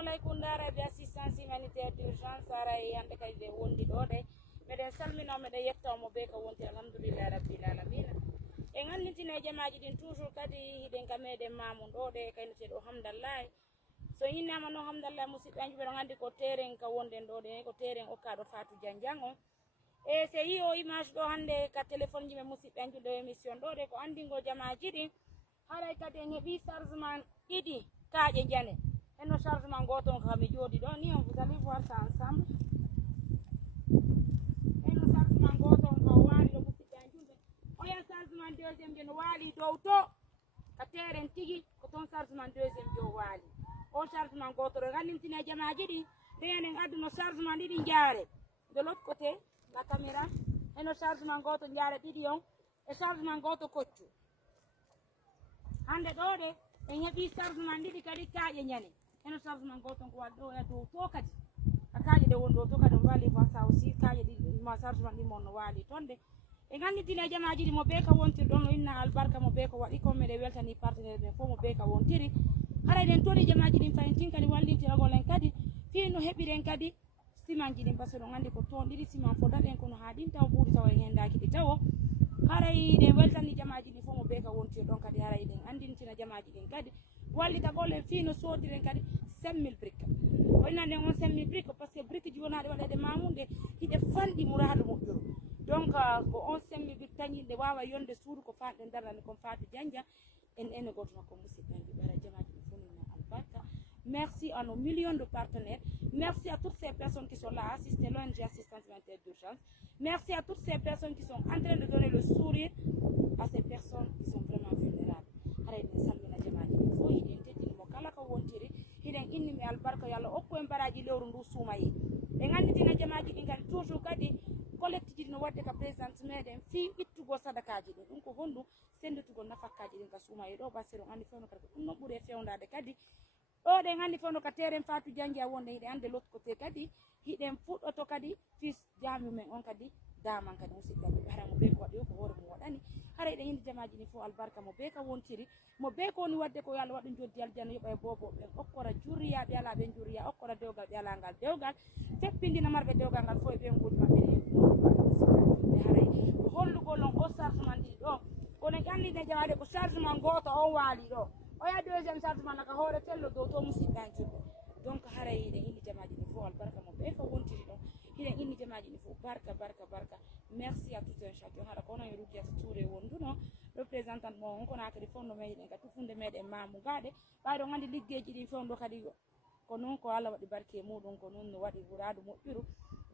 alaikum daraɓe assistance humanitaire d' urgence ara e hande kadi ɗe wondi ɗo ɗe meɗen salmina meɗen yettawmo be ko wonti alhamdoulillahi rabbil alamina en anditine jamaji ɗin toujours kadi hiɗen ka meɗen mamum ɗo ɗe kayneteɗo hamdallahi so innama noon hamdallahi musidɓe anjuɓe ɗon andi ko teren ka wonɗen ɗo ɗe ko teren okkaɗo Fatou Diandiang o e so yi o image ɗo hande ka téléphone jimen musidɓe anjuɗo émission ɗo ɗe ko andingo jamaji ɗin haɗay kadi en heeɓi chargement ɗiɗi kaaƴe jane eno chargement goto on kami jooɗi ɗo ni on vous allez voir ça ensemble eno chargement goto on ka waali ɗo musidɓe anjuɓe oyan chargement deuxiéme je no waali dow to ka teren tigui ko toon chargement deuxiéme jo waali o chargement goto ɗo gandintine jamaji ɗi nden en adduno chargement ɗiɗi jaare de l'autre côté la caméra eno chargement goto jaare ɗiɗi on e chargement goto koccu hande ɗo ɗe en heeɓi chargement ɗiɗi kadi kaaƴe ñane eno chargement goto ko waɗi ɗo e dow to kadi a kaaƴe ɗe woni ɗo to kadi on waali bon ça aussi kaaƴe ɗiɗi ma chargement ɗi mon no waali toon de e ganditine jamaji ɗi mo ɓe ka wontiri ɗon no inna albarka mo ɓe ko waɗi comme meɗe weltani partenaire ɓen fof mo ɓe ka wontiri haɗa ɗen tori jamaji ɗin fayentin kadi wallintiragol en kadi fi no heɓiren kadi simanji ɗin par ce que ɗon andi ko toon ɗiɗi siman fodaɗen kono ha ɗin taw ɓuuri taw en hendaki ɗi tawo haray ɗen weltani jamaji ɗin fof mo ɓe ka wontiri ɗon kadi haray ɗen andintina jamaji ɗin kadi wallitagol en fi no sodiren kadi 5000 briques ko innande on 5000 briques par ce que brique ji wonaɗe waɗede mamude hiɗe fanɗi mourado moƴƴuru donc ko on 5000 briques tañinɗe wawa yonde suudu ko fanɗe darnande comme Fatou Diandiang en ene goto makko musidɓe en ɓiɓara jamaji ɗin fof nina albarka merci à nos millions de partenaires merci à toutes ces personnes qui sont là assister l'ONG assistance humanitaire d'urgence merci à toutes ces personnes qui sont en train de donner le sourire à ces personnes qui sont vraiment vulnérables haray ɗen salmina jamaji ɗin fof hiɗen teddinimo kala ko wontiri hiɗen innimi albarka yo Allah hokku en baraji lewru ndu suumayi ɓe ganditina jamaji ɗin kadi toujours kadi collecte ji ɗi no wadde ka présente meɗen fi ittugo sadakaji ɗin ɗum ko honɗum sendutugol nafakkaji ɗin ka suumayi ɗo basse ɗon andi fewno kadi ko ɗum noon ɓuuri e fewdade kadi ɗo ɗen andi fewno ka teren Fatou Diandiang wonde hiɗen ande l'autre côté kadi hiɗen fuɗɗoto kadi fils jamiu men on kadi daman kadi musidɓe ɓe hara mo ɓe ko waɗi o ko hoore mum waɗani haray ɗen indi jamaji ɗin fof albarka mo ɓe ka wontiri mo ɓe ko woni wadde ko yo Allah waɗu joddi aljanna yoɓa e bobo ɓen okkora juriya ɓe ala ɓen juriya okkora dewgal ɓe ala ngal dewgal feppidina marɓe dewgal ngal fof e ɓen guudi maɓɓe ɓe haray ko hollugol on o chargement ɗi ɗo kono ƴannide jamaɗe ko chargement goto o waali ɗo oya deuxiéme chargement naka hoore tello dow to musidɓe an julɓe donc haray hiɗen inni jamaji ɗin fof albarka mo ɓe ko wontiri ɗon hiɗen inni jamaji ɗin fof barka merci à tout un chacun haɗa ko onon e Roudiata Touré wonduno représentante mo on kono kadi fonno meɗen kadi tufunde meɗen mamu gaɗe ɓayɗo gandi liggueji ɗin fewndo kadi ko noon ko Allah waɗi barke e muɗum ko noon no waɗi wuradu moƴƴuru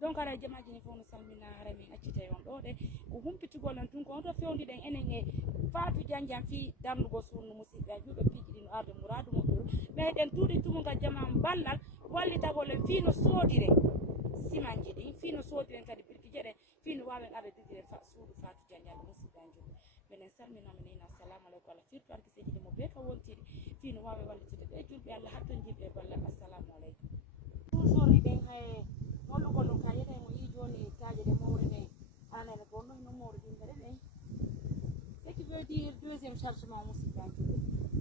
donc haray jamaji ɗin fof no salmina haray min accita on ɗo ɗe ko humpitugol en tun ko on to fewdiɗen enen e Fatou Diandiang fi darnugo sunnu musidɓe an juuɓe piiji ɗi no arde mouradu moƴƴuru meɗen tuuɗi tumugal jamam ballal wallitagol en fi no soodire simanji ɗin fi no soodiren kadi birkije ɗen fi no wawen arde didiren suudu Fatou Diandiang musidɓe an juuɓe minen salminama nina assalamu aleykum Allah firtu arkiseji ɗi mo ɓe ka wontiri fi no wawe wallitude ɓe julɓe Allah hatton jimɓe ballal assalamu aleykum toujours iɗen e hollugol ɗum ka yeten mo yi joni kaje ɗe mawrine anene ko noon no mawri ɗimɓere ɗen ce qui veut dire deuxiéme chargement musidɓe an juuɓe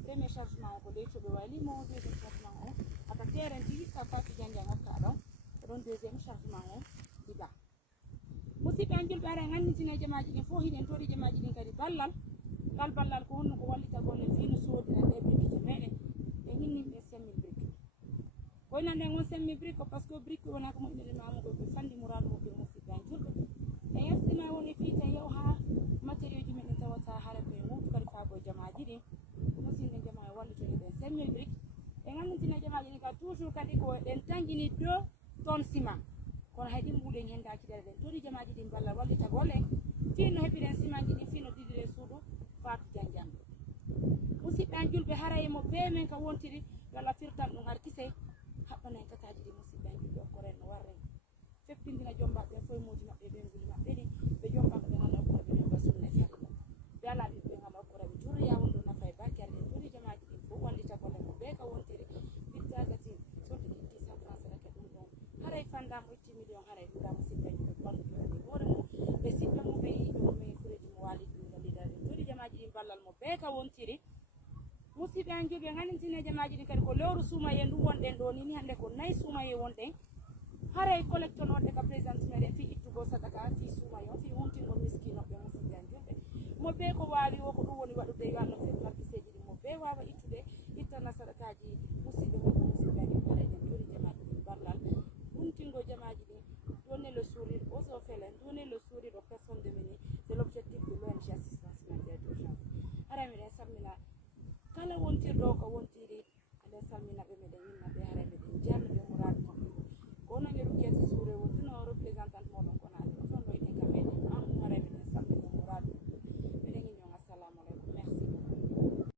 premier chargement o ko leytoɓe walimo deuxiéme chargement o aka teren tigi ka Fatou Diandiang hokka ɗon ko ɗon deuxiéme chargement o ɗiɗa musidɓe an julɓe ara ganditine jamaji ɗin fof hiɗen tori jamaji ɗin kadi ballal ngal ballal ko honno ko wallitagol en fi no sodiren ɗe briqueje meɗen ɗen hinniɓe 5000 briques ko innanden on 5000 briques ko par ce que brique wona ko moƴƴinede mamugo ɓe fandi mouradu mo ɓe musidɓe an julɓe e estima woni fi tan yaw ha matériel ji meɗen tawata haara koye muɗu kadi faago jamaji ɗin musidɗe jama e wallitoni ɗen 5000 briques e ganditine jamaji ɗin kadi toujours kadi ko ɗen tangguini 2 tonnes ciment kono hay ɗin mbuuɗen hendakidere ɗen tori jamaji ɗin ballal wallitagol en fino heɓiren simanji ɗin fino ɗiɗire suudu Fatou Diandiang musidɓe an julɓe haray mo be men ka wontiri yo Allah firtan ɗum arkise haɓɓanen kataji ɗi musidɓe an julɓe okkoren no warren feppindina jombaɓe foye muji maɓɓe ɓe nguli maɓɓe ɗi ɓe jombaɓe ɓe ngala okkora ɓe ɗoga sunna ferɗo ɓe ala ɓiɓɓe ngala okkora ɓe juriya wonɗo nafa e bakkere ɗen tori jamaji ɗin fof wallitagol en mo ɓe ka wontiri bittagati soto itti sa français rake ɗum ɗon haray fandamo itti million haray ɗuɗa musidɓe an julɓe ɓanduɓe waɗi hoore mum ɓe siɓɓe mum ɓe yiɓe mum e fureji mo waali ɗum dalidare tori jamaji ɗin ballal mo ɓe ka wontiri musidɓe an jogi gandintineje maji ɗi kadi ko lewru suumaye ndu wonɗen ɗo nini hannde ko nayi suumaye wonɗen haray collecte noɗe ka présidente meɗen fi ittugo sadaka fi suumaye o fi huntingo miskinoɓe musidɓe an julɓe mo ɓe ko waali o ko ɗum woni